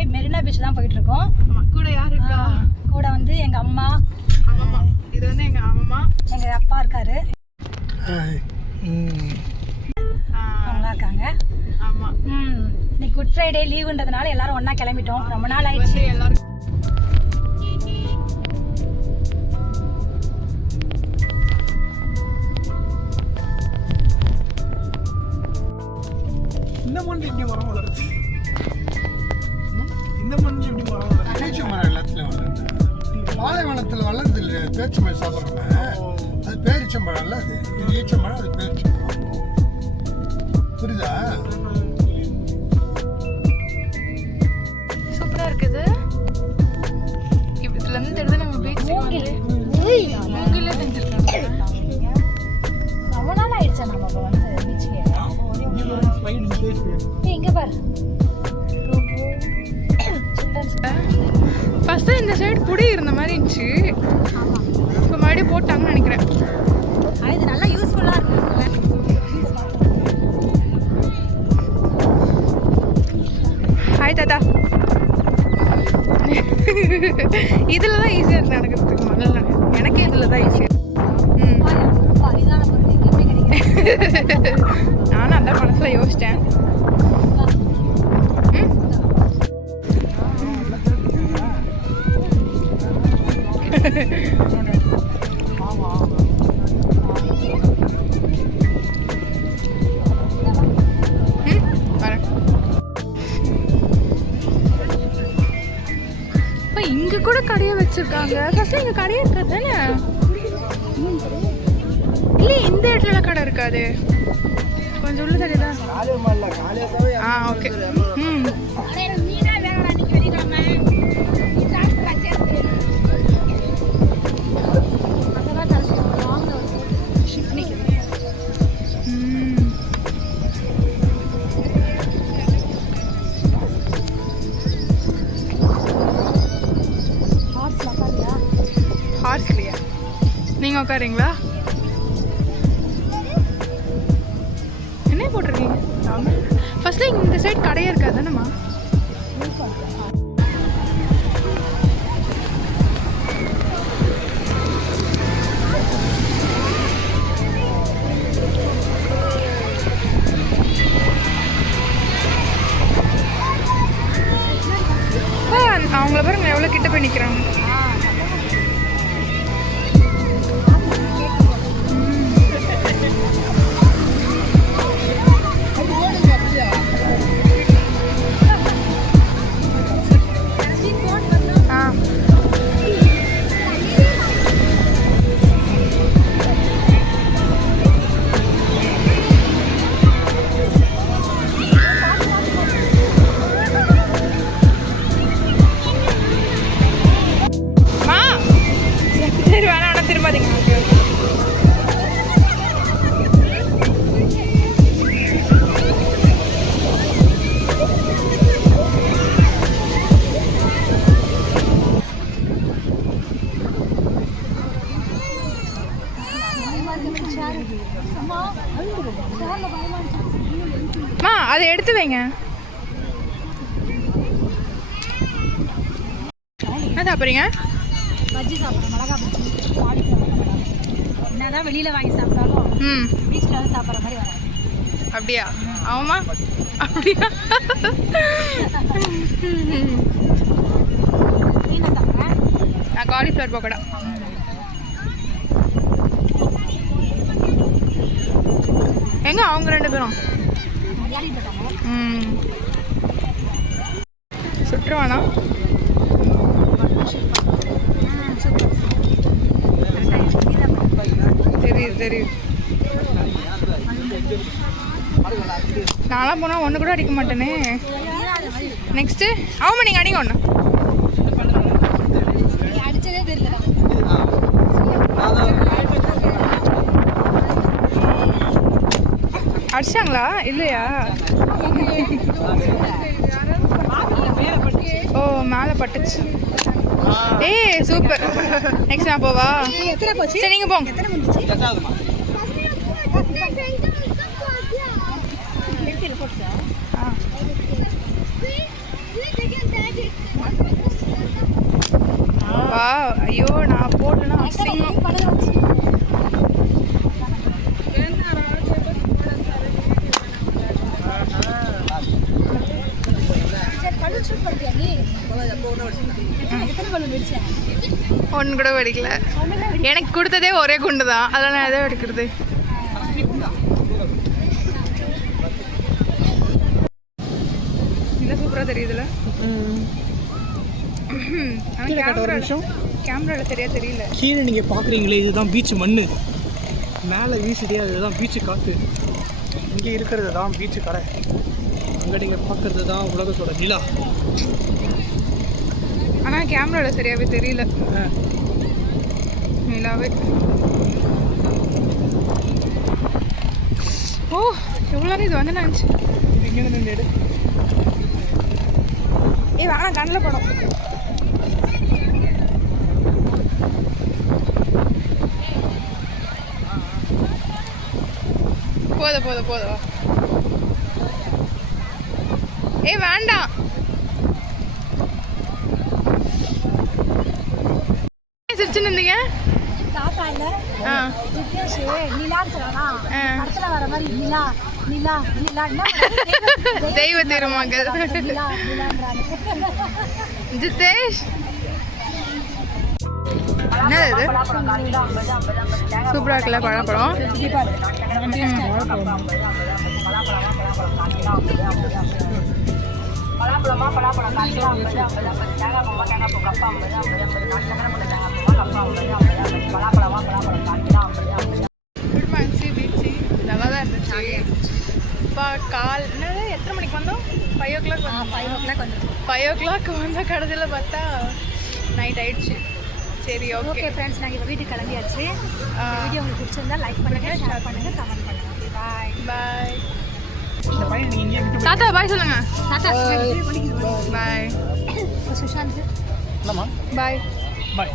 எல்லாமே மெரினா பீச் தான் போயிட்டு இருக்கோம். கூட யார் இருக்கா? கூட வந்து எங்க அம்மா. இது வந்து எங்க அம்மா, எங்க அப்பா இருக்காரு, அவங்க இருக்காங்க. ஆமா. இன்னைக்கு குட் ஃப்ரைடே லீவுன்றதுனால எல்லாரும் ஒண்ணா கிளம்பிட்டோம். ரொம்ப நாள் ஆயிடுச்சு. எல்லாரும் இந்த மண் இப்படி மரம் வளருது. இந்த மண் இப்படி மரம் வளருது. பேச்சு மரம் எல்லாத்துலயும் வளருது. பாலைவனத்தில் வளருது இல்லை, பேச்சு மரம் சாப்பிட்றோங்க. அது பேரிச்சம்பழம் இல்லை, அது இது ஈச்சம்பழம், அது பேரிச்சம்பழம். புரியுதா? சூப்பரா இருக்குது. இதுல இருந்து தெரியுது நம்ம பீச் மூங்கில செஞ்சிருக்காங்க. ரொம்ப நாள் ஆயிடுச்சா நம்ம இப்ப வந்து பீச்சுக்கு. இங்க பாரு, ஃபர்ஸ்ட் இந்த சைடு புடி இருந்த மாதிரி இருந்துச்சு, இப்போ மறுபடியும் போட்டாங்கன்னு நினைக்கிறேன். இது நல்லா யூஸ்ஃபுல்லா இருக்கு. ஹாய் தாத்தா. இதுல தான் ஈஸியா இருக்கு நடக்கிறதுக்கு. முதல்ல எனக்கே இதுல தான் ஈஸியா. நானும் அதான் மனசுல யோசிச்சேன். இங்க கூட கடையை வச்சிருக்காங்க. ஃபர்ஸ்ட் இங்க கடையே இருக்காது தானே? இல்ல இந்த இடத்துல கடை இருக்காது, கொஞ்சம் உள்ள தெரியுதா? ஓகே. ஹார்ஸ்லியா நீங்க உட்காருங்களா? என்ன போட்டிருக்கீங்க? ஃபர்ஸ்ட்ல இந்த சைடு கடையே இருக்காது தானேம்மா? அவங்கள பாருங்க எவ்வளோ கிட்ட போய் நிற்கிறாங்க. அதை எடுத்து வைங்க. என்ன சாப்பிட்றீங்க? பஜ்ஜி சாப்பிட்றோம், மிளகா பஜ்ஜி. என்னதான் வெளியில வாங்கி சாப்பிட்டாலும் பீச்சில் வந்து சாப்பிட்ற மாதிரி வராது. அப்படியா? ஆமா, அப்படியா? என்ன சாப்பிட்றேன்? நான் காலிஃப்ளவர் பக்கோடா. எங்க அவங்க ரெண்டு பேரும் சுற்றுவானா? தெரியுது தெரியுது. நான்லாம் போனால் ஒன்று கூட அடிக்க மாட்டேனே. நெக்ஸ்ட்டு ஆமாம், நீங்கள் அடிங்க ஒன்று. அடிச்சதே தெரியல. அடிச்சாங்களா? இல்லையா? ஓ, மேலே பட்டுச்சு. ஏய் சூப்பர். நெக்ஸ்ட் நான் போவா? சரி நீங்கள் போங்க. வா ஐயோ நான் போட்டேன்னா அசிங்கம். ஒன்று கூட வெடிக்கல. எனக்கு கொடுத்ததே ஒரே குண்டு தான், அதில் நான் எதை வெடிக்கிறது? இல்லை சூப்பராக தெரியுதுல்ல. கேமராவில் தெரியல. கீழே நீங்கள் பார்க்குறீங்களே இதுதான் பீச் மண், மேலே வீசுதே அதுதான் பீச்சு காற்று. இங்கே இருக்கிறது தான் பீச்சு கரை, அங்கே நீங்கள் பார்க்குறது தான் உலகத்தோட நிலா. ஆனால் கேமராவில் சரியாகவே தெரியல நிலாவே. ஓ எவ்வளோ இது வந்து நினச்சி இங்கே நின்று எடு. வேணாம் கண்ணில் படம். போதும் வேண்டாம். சிரிச்சுன்னு இருந்தீங்க. தாத்தா இல்ல விக்னேஷ் நிலான்னு சொல்லலாம். படத்துல வர மாதிரி நிலா நிலா நிலா தெய்வ திருமகள் ஜிதேஷ். என்னது இது? சூப்பராக இருக்குல்ல பழப்பழம். பீச்சு நல்லா தான் இருந்துச்சு. இப்போ என்னது எத்தனை மணிக்கு வந்தோம்? 5 o'clock வந்தோம். 5 o'clock வந்தால் கடைசியில் பார்த்தா நைட் ஆயிடுச்சு. சரி ஓகே ஃப்ரெண்ட்ஸ், நாங்கள் இப்போ வீட்டுக்கு கிளம்பியாச்சு. வீடியோ உங்களுக்கு பிடிச்சிருந்தா லைக் பண்ணுங்கள், ஷேர் பண்ணுங்கள், கமெண்ட் பண்ணுங்கள். பாய் பாய். இந்த பையன் நீங்கள் இங்கே விட்டு தாத்தா பாய் சொல்லுங்க. தாத்தா பாய். சுஷாந்த் என்னம்மா பாய். பாய்.